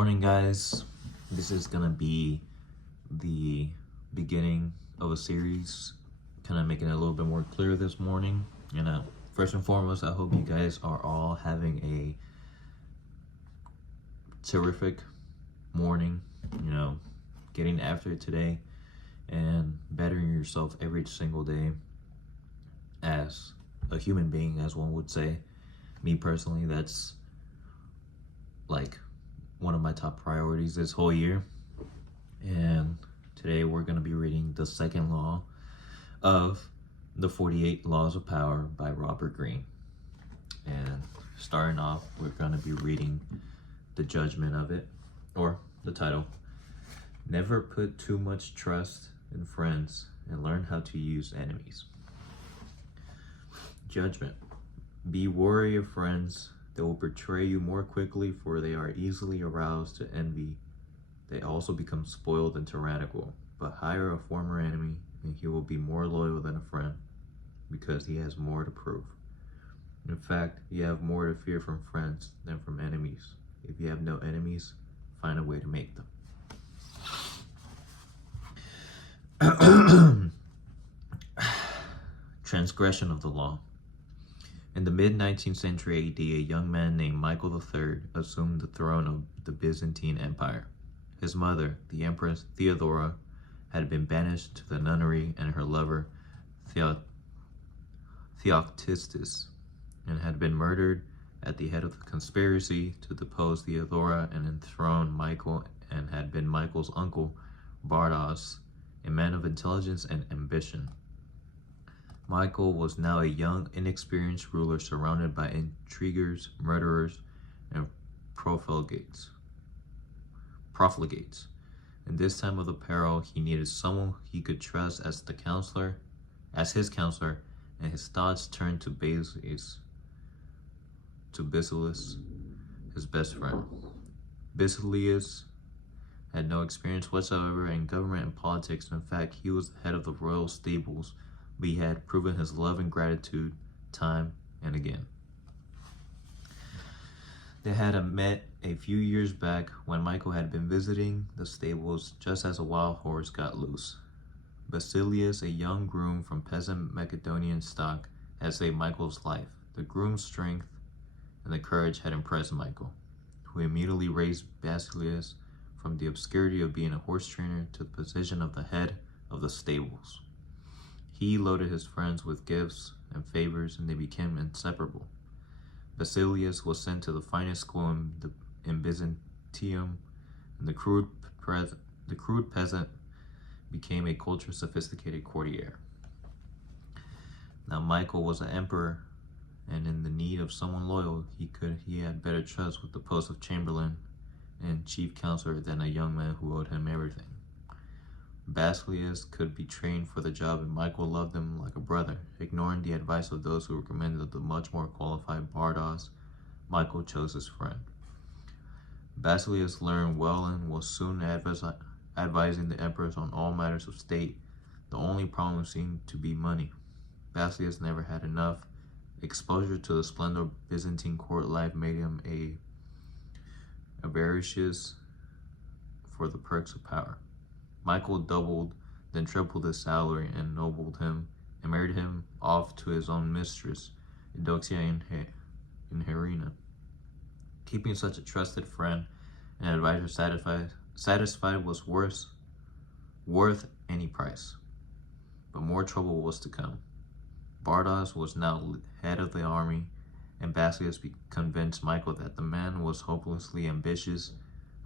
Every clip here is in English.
morning, guys. This is gonna be the beginning of a series, kind of making it a little bit more clear this morning. First and foremost, I hope you guys are all having a terrific morning, getting after it today and bettering yourself every single day as a human being, as one would say. Me personally, that's like one of my top priorities this whole year. And today we're going to be reading the second law of the 48 Laws of Power by Robert Greene. And starting off, we're going to be reading the judgment of it, or the title. Never put too much trust in friends and learn how to use enemies. Judgment. Be wary of friends. They will betray you more quickly, for they are easily aroused to envy. They also become spoiled and tyrannical. But hire a former enemy, and he will be more loyal than a friend, because he has more to prove. In fact, you have more to fear from friends than from enemies. If you have no enemies, find a way to make them. Transgression of the law. In the mid-19th century AD, a young man named Michael III assumed the throne of the Byzantine Empire. His mother, the Empress Theodora, had been banished to the nunnery, and her lover, Theoctistus, and had been murdered at the head of the conspiracy to depose Theodora and enthrone Michael, and had been Michael's uncle, Bardas, a man of intelligence and ambition. Michael was now a young, inexperienced ruler surrounded by intriguers, murderers, and profligates. In this time of the peril, he needed someone he could trust as his counselor, and his thoughts turned to Basilius, his best friend. Basilius had no experience whatsoever in government and politics. In fact, he was the head of the royal stables, but he had proven his love and gratitude time and again. They had met a few years back when Michael had been visiting the stables just as a wild horse got loose. Basilius, a young groom from peasant Macedonian stock, had saved Michael's life. The groom's strength and the courage had impressed Michael, who immediately raised Basilius from the obscurity of being a horse trainer to the position of the head of the stables. He loaded his friends with gifts and favors, and they became inseparable. Basilius was sent to the finest school in Byzantium, and the crude peasant became a cultured, sophisticated courtier. Now Michael was an emperor, and in the need of someone loyal, he had better trust with the post of chamberlain and chief counselor than a young man who owed him everything. Basilius could be trained for the job, and Michael loved him like a brother. Ignoring the advice of those who recommended the much more qualified Bardas, Michael chose his friend. Basilius learned well and was soon advising the emperors on all matters of state. The only problem seemed to be money. Basilius never had enough. Exposure to the splendor of Byzantine court life made him avaricious for the perks of power. Michael doubled, then tripled his salary, and ennobled him, and married him off to his own mistress, Eudoxia in Herina. Keeping such a trusted friend and advisor satisfied was worth any price. But more trouble was to come. Bardas was now head of the army, and Basilius convinced Michael that the man was hopelessly ambitious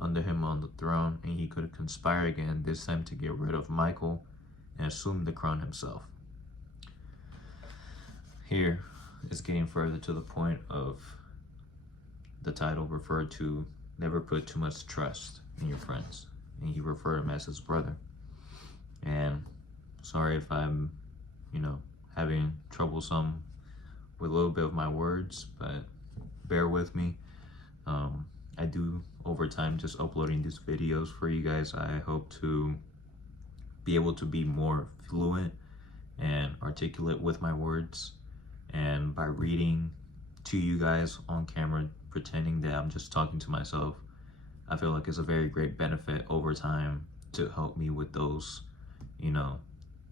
under him on the throne, and he could conspire again, this time to get rid of Michael and assume the crown himself. Here is getting further to the point of the title referred to, never put too much trust in your friends, and he referred him as his brother. And sorry if I'm, having troublesome with a little bit of my words, but bear with me. I do, over time, just uploading these videos for you guys. I hope to be able to be more fluent and articulate with my words, and by reading to you guys on camera, pretending that I'm just talking to myself, I feel like it's a very great benefit over time to help me with those, you know,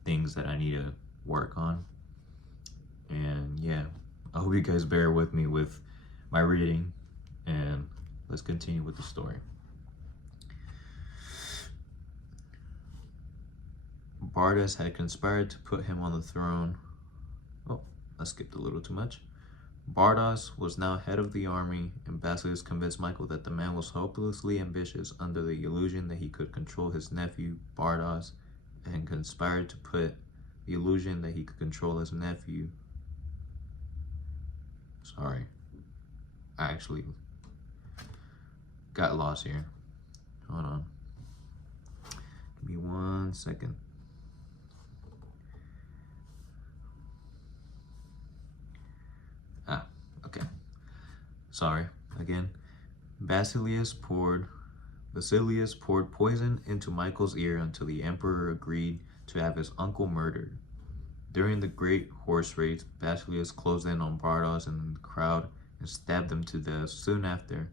things that I need to work on. And yeah, I hope you guys bear with me with my reading, and let's continue with the story. Bardas had conspired to put him on the throne. Oh, I skipped a little too much. Bardas was now head of the army, and Basilius convinced Michael that the man was hopelessly ambitious under the illusion that he could control his nephew, Bardas, and conspired to put the illusion that he could control his nephew. Sorry, I actually got lost here. Hold on. Give me 1 second. Okay. Sorry, again. Basilius poured poison into Michael's ear until the emperor agreed to have his uncle murdered. During the great horse race, Basilius closed in on Bardas and the crowd and stabbed him to death. Soon after,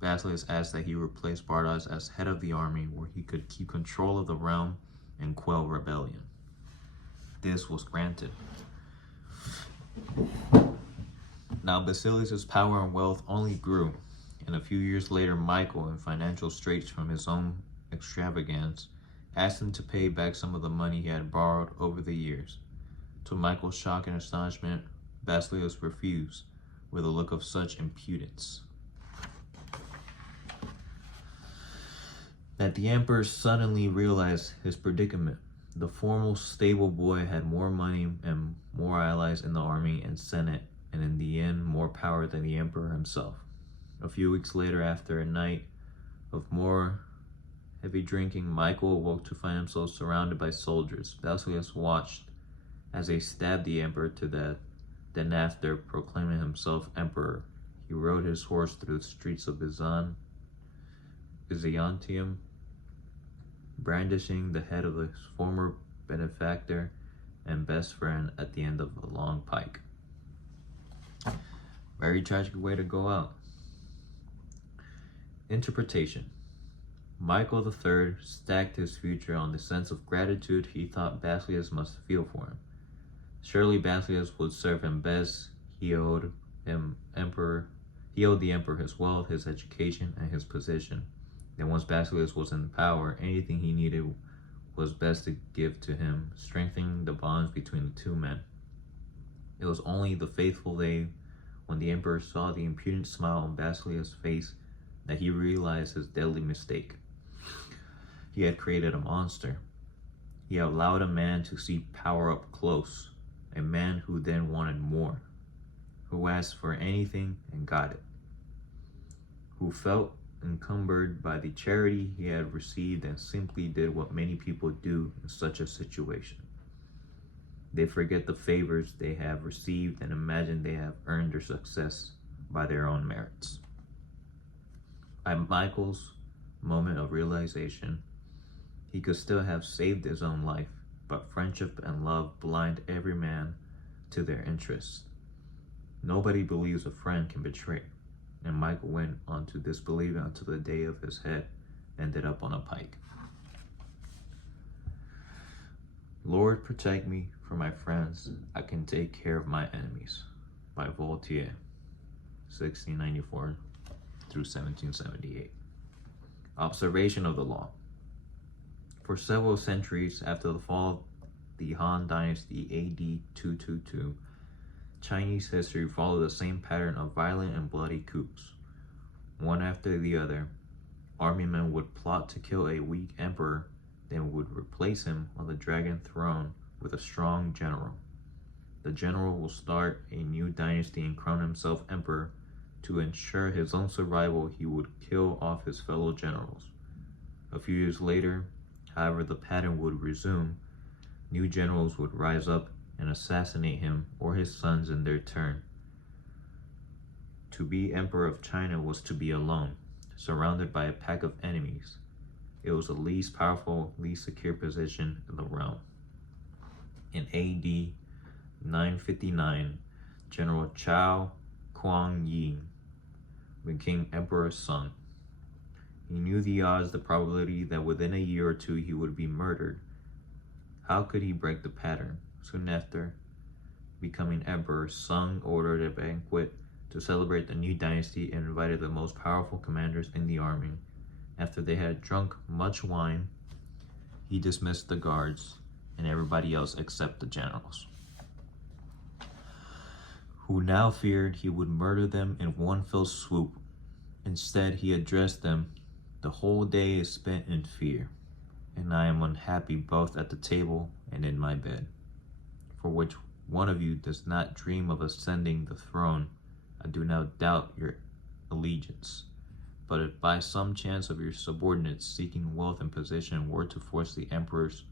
Basilius asked that he replace Bardas as head of the army, where he could keep control of the realm and quell rebellion. This was granted. Now Basilius' power and wealth only grew, and a few years later Michael, in financial straits from his own extravagance, asked him to pay back some of the money he had borrowed over the years. To Michael's shock and astonishment, Basilius refused, with a look of such impudence that the emperor suddenly realized his predicament. The formal stable boy had more money and more allies in the army and senate, and in the end more power than the emperor himself. A few weeks later, after a night of more heavy drinking, Michael awoke to find himself surrounded by soldiers. Basilius watched as they stabbed the emperor to death. Then, after proclaiming himself emperor, he rode his horse through the streets of Byzantium, brandishing the head of his former benefactor and best friend at the end of a long pike. Very tragic way to go out. Interpretation. Michael III stacked his future on the sense of gratitude he thought Basilius must feel for him. Surely Basilius would serve him best. He owed the emperor his wealth, his education, and his position. Then once Basilius was in power, anything he needed was best to give to him, strengthening the bonds between the two men. It was only the fateful day when the emperor saw the impudent smile on Basilius' face that he realized his deadly mistake. He had created a monster. He had allowed a man to see power up close, a man who then wanted more, who asked for anything and got it, who felt encumbered by the charity he had received and simply did what many people do in such a situation. They forget the favors they have received and imagine they have earned their success by their own merits. At Michael's moment of realization, he could still have saved his own life, but friendship and love blind every man to their interests. Nobody believes a friend can betray, and Michael went on to disbelieve it until the day of his head ended up on a pike. Lord, protect me from my friends. I can take care of my enemies. By Voltaire, 1694 through 1778. Observation of the law. For several centuries after the fall of the Han Dynasty, AD 222, Chinese history followed the same pattern of violent and bloody coups. One after the other, army men would plot to kill a weak emperor, then would replace him on the dragon throne with a strong general. The general will start a new dynasty and crown himself emperor. To ensure his own survival, he would kill off his fellow generals. A few years later, however, the pattern would resume. New generals would rise up and assassinate him or his sons in their turn. To be emperor of China was to be alone, surrounded by a pack of enemies. It was the least powerful, least secure position in the realm. In AD 959, General Chao Kuang-yin became emperor's son. He knew the probability that within a year or two he would be murdered. How could he break the pattern? Soon after becoming emperor, Sung ordered a banquet to celebrate the new dynasty and invited the most powerful commanders in the army. After they had drunk much wine, he dismissed the guards and everybody else except the generals, who now feared he would murder them in one fell swoop. Instead, he addressed them, "The whole day is spent in fear, and I am unhappy both at the table and in my bed. For which one of you does not dream of ascending the throne, I do not doubt your allegiance. But if by some chance of your subordinates seeking wealth and position were to force the emperor's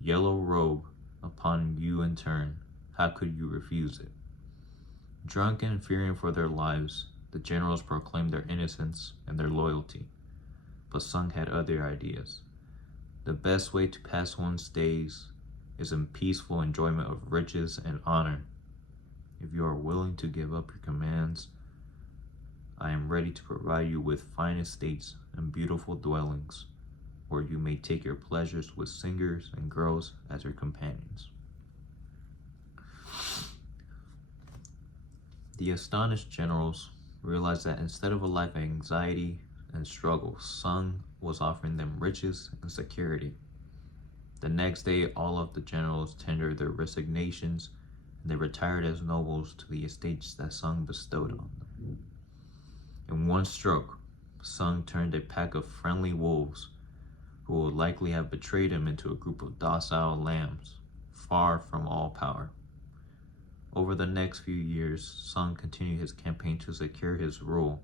yellow robe upon you in turn, how could you refuse it?" Drunk and fearing for their lives, the generals proclaimed their innocence and their loyalty. But Sung had other ideas. The best way to pass one's days is in peaceful enjoyment of riches and honor. If you are willing to give up your commands, I am ready to provide you with fine estates and beautiful dwellings, where you may take your pleasures with singers and girls as your companions. The astonished generals realized that instead of a life of anxiety and struggle, Sung was offering them riches and security. The next day, all of the generals tendered their resignations, and they retired as nobles to the estates that Sung bestowed on them. In one stroke, Sung turned a pack of friendly wolves, who would likely have betrayed him, into a group of docile lambs, far from all power. Over the next few years, Sung continued his campaign to secure his rule.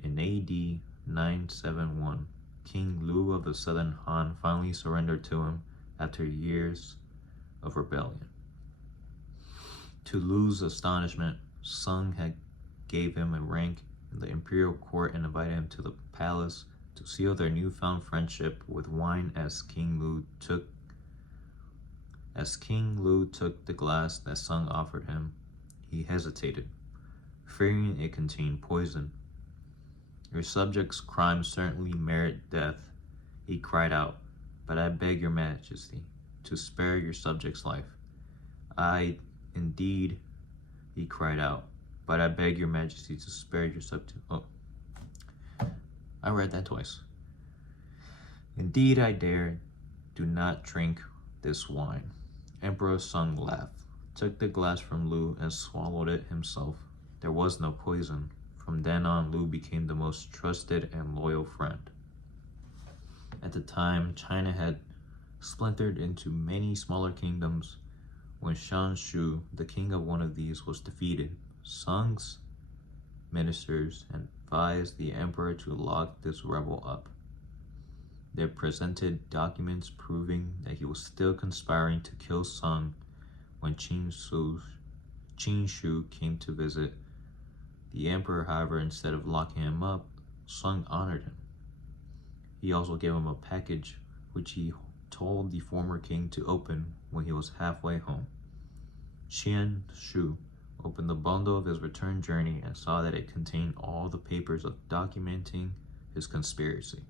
In AD 971, King Lu of the Southern Han finally surrendered to him after years of rebellion. To Lu's astonishment, Sung had gave him a rank in the imperial court and invited him to the palace to seal their newfound friendship with wine. As King Lu took the glass that Sung offered him, he hesitated, fearing it contained poison. "Your subjects' crimes certainly merit death," he cried out, "but I beg your majesty to spare your subject's life." Indeed, he cried out, "but I beg your majesty to spare your subject." Oh, I read that twice. "Indeed, I dare. Do not drink this wine." Emperor Sung laughed, took the glass from Lu, and swallowed it himself. There was no poison. From then on, Lu became the most trusted and loyal friend. At the time, China had splintered into many smaller kingdoms. When Shan Shu, the king of one of these, was defeated, Sung's ministers advised the emperor to lock this rebel up. They presented documents proving that he was still conspiring to kill Sung. When Qin Shu came to visit the emperor, however, instead of locking him up, Sung honored him. He also gave him a package which he told the former king to open when he was halfway home. Qin Shu opened the bundle of his return journey and saw that it contained all the papers documenting his conspiracy.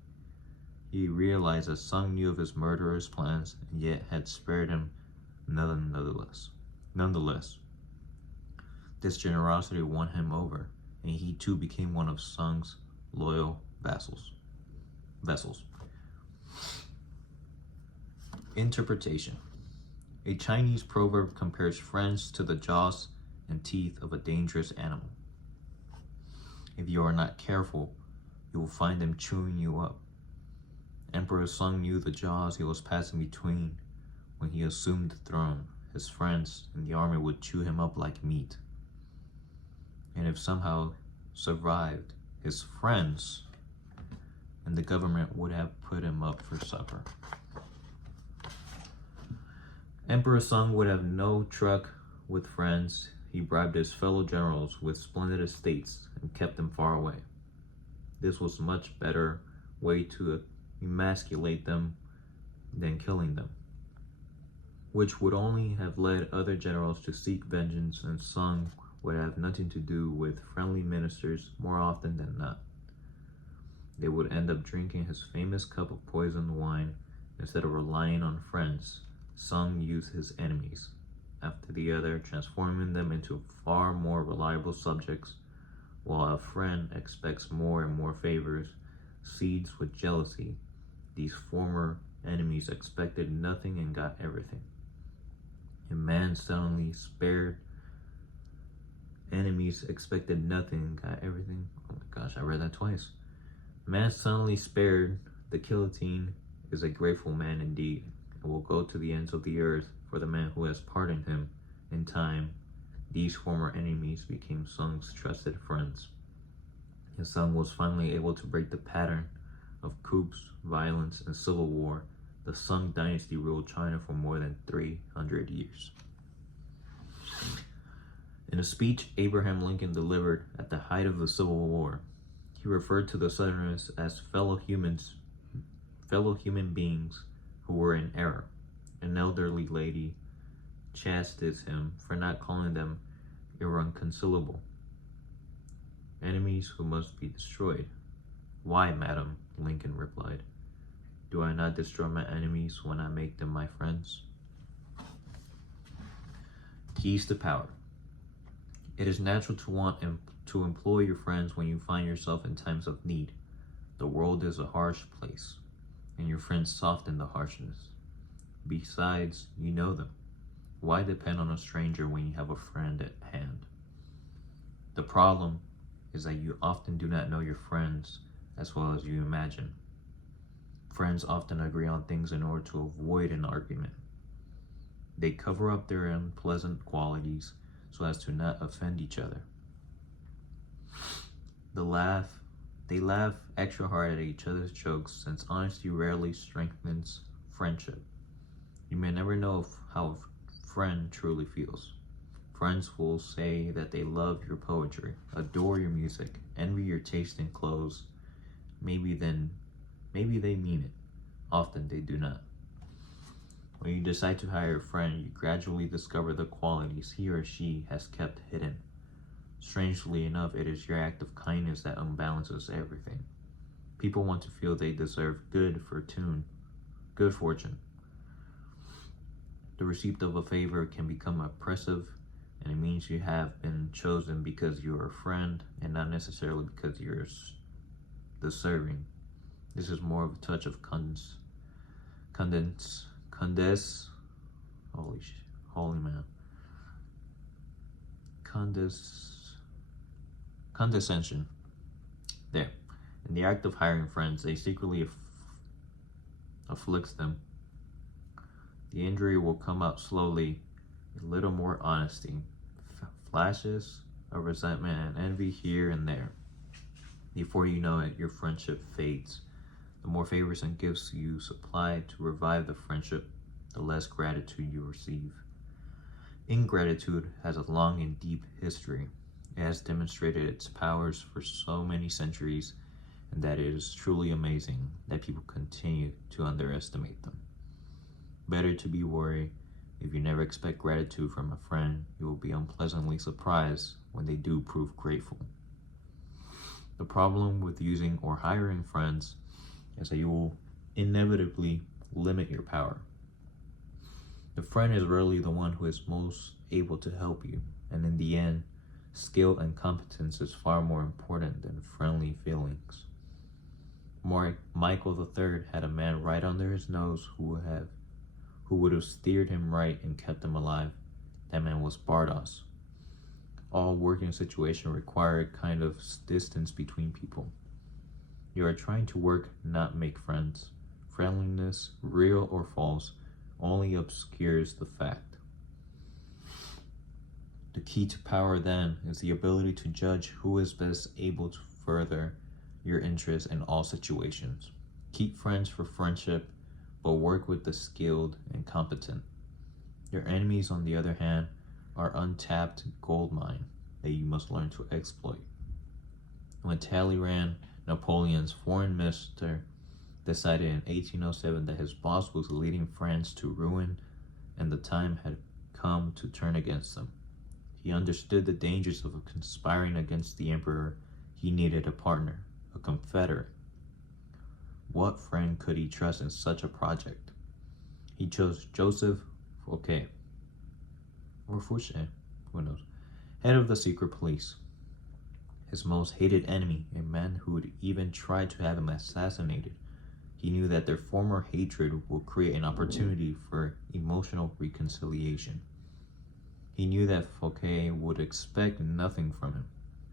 He realized that Sung knew of his murderous plans and yet had spared him nonetheless. This generosity won him over, and he too became one of Sung's loyal vessels. Interpretation. A Chinese proverb compares friends to the jaws and teeth of a dangerous animal. If you are not careful, you will find them chewing you up. Emperor Sung knew the jaws he was passing between. When he assumed the throne, his friends in the army would chew him up like meat. And if somehow survived, his friends and the government would have put him up for supper. Emperor Sung would have no truck with friends. He bribed his fellow generals with splendid estates and kept them far away. This was a much better way to emasculate them than killing them, which would only have led other generals to seek vengeance, and Sung would have nothing to do with friendly ministers more often than not. They would end up drinking his famous cup of poisoned wine instead of relying on friends. Sung used his enemies after the other, transforming them into far more reliable subjects, while a friend expects more and more favors, seeds with jealousy. These former enemies expected nothing and got everything. And man suddenly spared enemies expected nothing and got everything. Oh my gosh, I read that twice. Man suddenly spared the guillotine is a grateful man indeed, and will go to the ends of the earth for the man who has pardoned him. In time, these former enemies became Sung's trusted friends. And Sung was finally able to break the pattern of coups, violence, and civil war. The Sung dynasty ruled China for more than 300 years. In a speech Abraham Lincoln delivered at the height of the Civil War, he referred to the Southerners as fellow human beings who were in error. An elderly lady chastised him for not calling them irreconcilable enemies who must be destroyed. Why, madam, Lincoln replied, do I not destroy my enemies when I make them my friends? Keys to power. It is natural to want to employ your friends when you find yourself in times of need. The world is a harsh place, and your friends soften the harshness. Besides, you know them. Why depend on a stranger when you have a friend at hand? The problem is that you often do not know your friends as well as you imagine. Friends often agree on things in order to avoid an argument. They cover up their unpleasant qualities so as to not offend each other. They laugh extra hard at each other's jokes, since honesty rarely strengthens friendship. You may never know how a friend truly feels. Friends will say that they love your poetry, adore your music, envy your taste in clothes. Maybe they mean it. Often they do not. When you decide to hire a friend, you gradually discover the qualities he or she has kept hidden. Strangely enough, it is your act of kindness that unbalances everything. People want to feel they deserve good fortune. The receipt of a favor can become oppressive, and it means you have been chosen because you're a friend and not necessarily because you're deserving. This is more of a touch of condescension. There. In the act of hiring friends, they secretly afflicts them. The injury will come out slowly, a little more honesty, flashes of resentment and envy here and there. Before you know it, your friendship fades. The more favors and gifts you supply to revive the friendship, the less gratitude you receive. Ingratitude has a long and deep history. It has demonstrated its powers for so many centuries, and that it is truly amazing that people continue to underestimate them. Better to be wary. If you never expect gratitude from a friend, you will be unpleasantly surprised when they do prove grateful. The problem with using or hiring friends is that you will inevitably limit your power. The friend is rarely the one who is most able to help you, and in the end, skill and competence is far more important than friendly feelings. Michael III had a man right under his nose who would have steered him right and kept him alive. That man was Bardos. All working situations require a kind of distance between people. You are trying to work, not make friends. Friendliness, real or false, only obscures the fact. The key to power then is the ability to judge who is best able to further your interests in all situations. Keep friends for friendship, but work with the skilled and competent. Your enemies, on the other hand, are untapped gold mine that you must learn to exploit. When Talleyrand, Napoleon's foreign minister, decided in 1807 that his boss was leading France to ruin and the time had come to turn against them, he understood the dangers of conspiring against the emperor. He needed a partner, a confederate. What friend could he trust in such a project? He chose Joseph Fouquet, or Fouché, who knows, head of the secret police. His most hated enemy, a man who would even try to have him assassinated. He knew that their former hatred would create an opportunity for emotional reconciliation. He knew that Fouquet would expect nothing from him,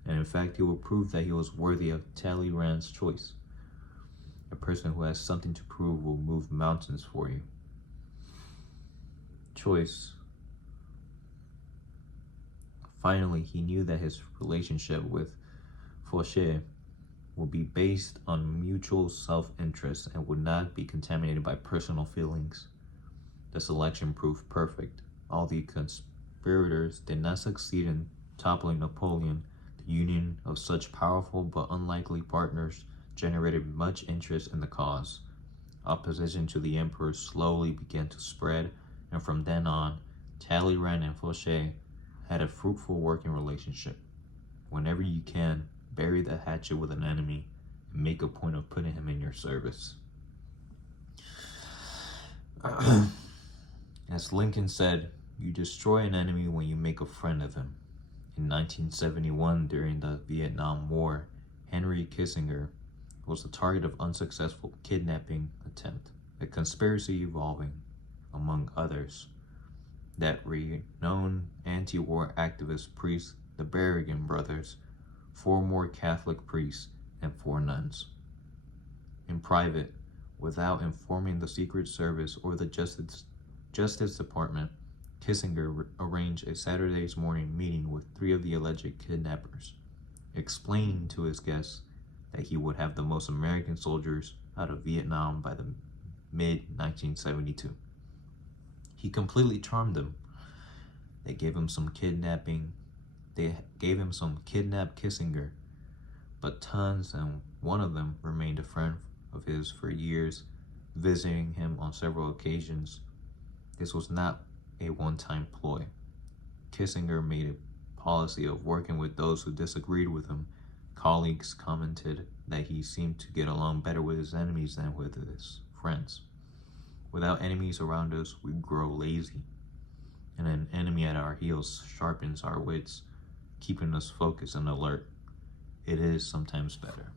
and in fact he would prove that he was worthy of Talleyrand's choice. A person who has something to prove will move mountains for you. Choice. Finally, he knew that his relationship with Fouché would be based on mutual self-interest and would not be contaminated by personal feelings. The selection proved perfect. All the conspirators did not succeed in toppling Napoleon. The union of such powerful but unlikely partners generated much interest in the cause. Opposition to the emperor slowly began to spread, and from then on, Talleyrand and Fouché had a fruitful working relationship. Whenever you can, bury the hatchet with an enemy and make a point of putting him in your service. As Lincoln said, you destroy an enemy when you make a friend of him. In 1971, during the Vietnam War, Henry Kissinger was the target of unsuccessful kidnapping attempt, a conspiracy involving, among others, that renowned anti-war activist priest, the Berrigan brothers, 4 more Catholic priests, and 4 nuns. In private, without informing the Secret Service or the Justice Department, Kissinger arranged a Saturday morning meeting with 3 of the alleged kidnappers, explaining to his guests that he would have the most American soldiers out of Vietnam by the mid-1972. He completely charmed them. They gave him some kidnapped Kissinger, but tons, and one of them remained a friend of his for years, visiting him on several occasions. This was not a one-time ploy. Kissinger made a policy of working with those who disagreed with him. Colleagues commented that he seemed to get along better with his enemies than with his friends. Without enemies around us, we grow lazy, and an enemy at our heels sharpens our wits, keeping us focused and alert. It is sometimes better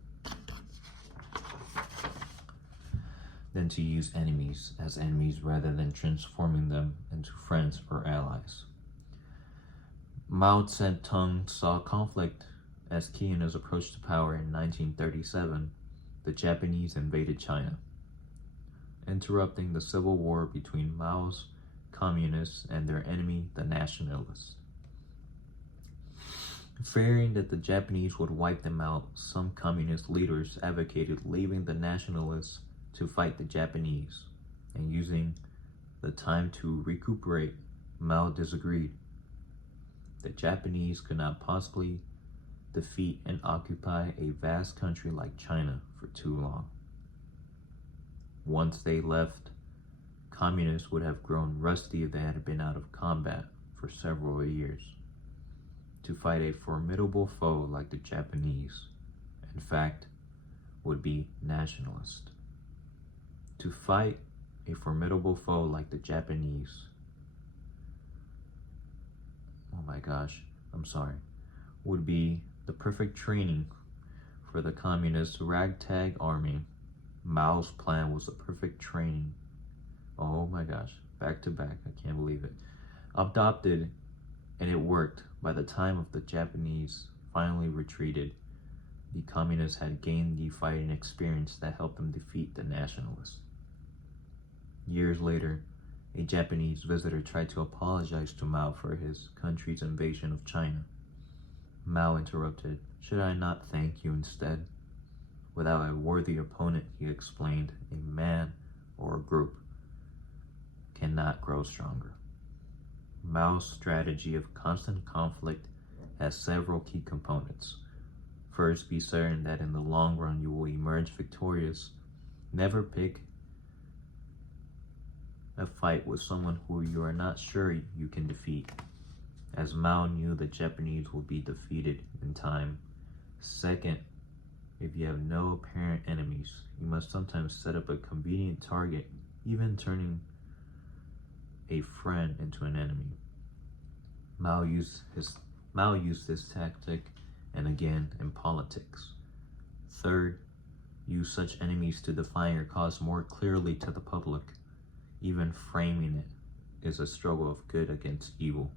than to use enemies as enemies rather than transforming them into friends or allies. Mao Zedong saw conflict as key in his approach to power. In 1937, the Japanese invaded China, interrupting the civil war between Mao's communists and their enemy, the nationalists. Fearing that the Japanese would wipe them out, some communist leaders advocated leaving the nationalists to fight the Japanese and using the time to recuperate. Mao disagreed. The Japanese could not possibly defeat and occupy a vast country like China for too long. Once they left, communists would have grown rusty if they had been out of combat for several years. To fight a formidable foe like the Japanese, in fact, would be nationalist. To fight a formidable foe like the Japanese, would be the perfect training for the communist ragtag army. Mao's plan was the perfect training. Back to back, I can't believe it. Adopted, and it worked. By the time of the Japanese finally retreated, the communists had gained the fighting experience that helped them defeat the nationalists. Years later, a Japanese visitor tried to apologize to Mao for his country's invasion of China. Mao interrupted. "Should I not thank you instead?" Without a worthy opponent, he explained, a man or a group cannot grow stronger. Mao's strategy of constant conflict has several key components. First, be certain that in the long run you will emerge victorious. Never pick a fight with someone who you are not sure you can defeat, as Mao knew the Japanese would be defeated in time. Second, If you have no apparent enemies, you must sometimes set up a convenient target, even turning a friend into an enemy. Mao used this tactic and again in politics. Third, use such enemies to define your cause more clearly to the public. Even framing it is a struggle of good against evil.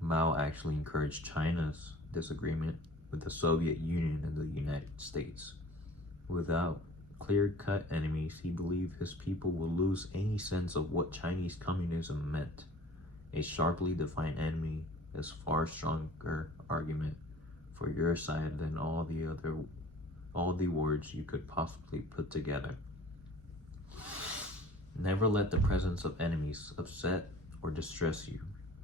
Mao actually encouraged China's disagreement with the Soviet Union and the United States. Without clear-cut enemies, he believed his people would lose any sense of what Chinese communism meant. A sharply defined enemy is far stronger argument for your side than all the words you could possibly put together. Never let the presence of enemies upset or distress you.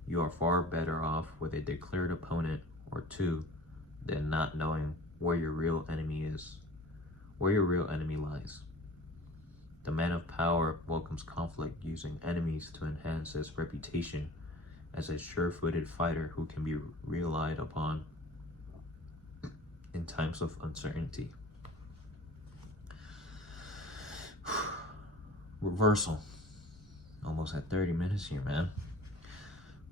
You are far better off with a declared opponent or two than not knowing where your real enemy lies. The man of power welcomes conflict, using enemies to enhance his reputation as a sure-footed fighter who can be relied upon in times of uncertainty. Reversal. Almost at 30 minutes here, man.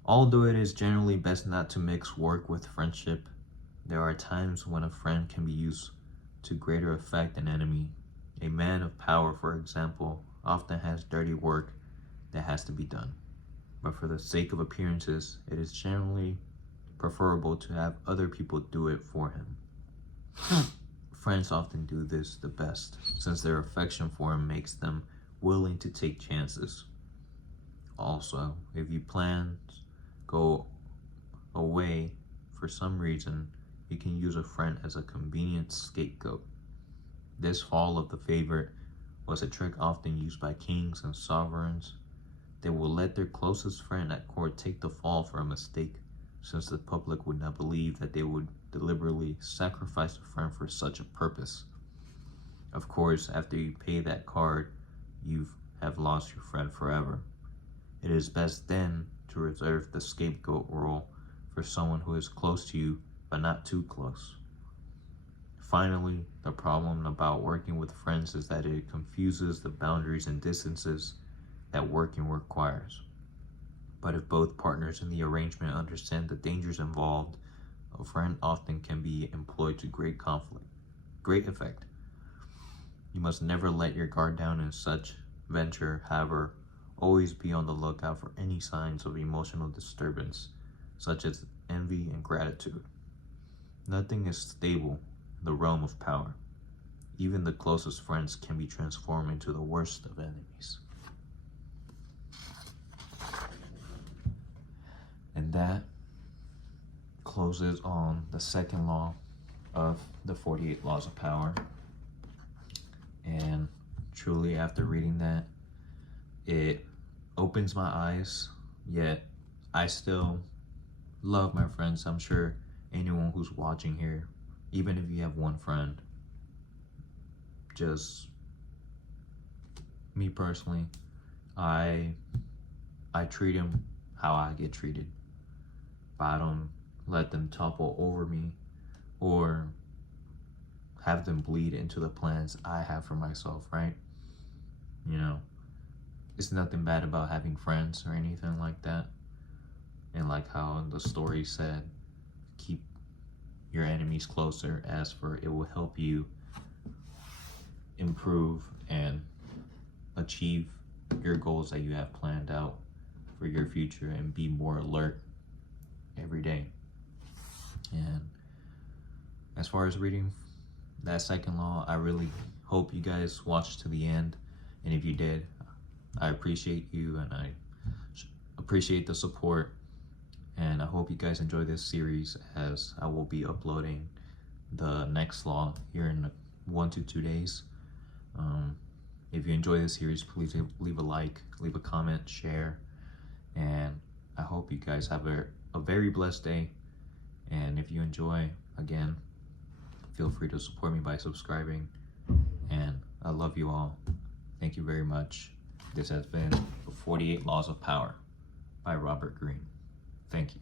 Although it is generally best not to mix work with friendship, there are times when a friend can be used to greater effect than enemy. A man of power, for example, often has dirty work that has to be done. But for the sake of appearances, it is generally preferable to have other people do it for him. Friends often do this the best, since their affection for him makes them willing to take chances. Also, if your plans go away for some reason, you can use a friend as a convenient scapegoat. This fall of the favorite was a trick often used by kings and sovereigns. They will let their closest friend at court take the fall for a mistake, since the public would not believe that they would deliberately sacrifice a friend for such a purpose. Of course, after you pay that card, you have lost your friend forever. It is best then to reserve the scapegoat role for someone who is close to you, but not too close. Finally, the problem about working with friends is that it confuses the boundaries and distances that working requires. But if both partners in the arrangement understand the dangers involved, a friend often can be employed to great effect. You must never let your guard down in such venture, however, always be on the lookout for any signs of emotional disturbance, such as envy and gratitude. Nothing is stable in the realm of power. Even the closest friends can be transformed into the worst of enemies. And that closes on the second law of the 48 Laws of Power. And truly, after reading that, it opens my eyes, yet I still love my friends. I'm sure anyone who's watching here, even if you have one friend, just me personally, I treat him how I get treated. I don't let them topple over me or have them bleed into the plans I have for myself, right? You know, it's nothing bad about having friends or anything like that. And like how the story said, keep your enemies closer, as for it will help you improve and achieve your goals that you have planned out for your future and be more alert every day. And as far as reading that second law, I really hope you guys watched to the end. And if you did, I appreciate you and I appreciate the support. And I hope you guys enjoy this series, as I will be uploading the next law here in 1 to 2 days. If you enjoy this series, please leave a like, leave a comment, share, and I hope you guys have a very blessed day. And if you enjoy, again, feel free to support me by subscribing. And I love you all. Thank you very much. This has been the 48 Laws of Power by Robert Greene. Thank you.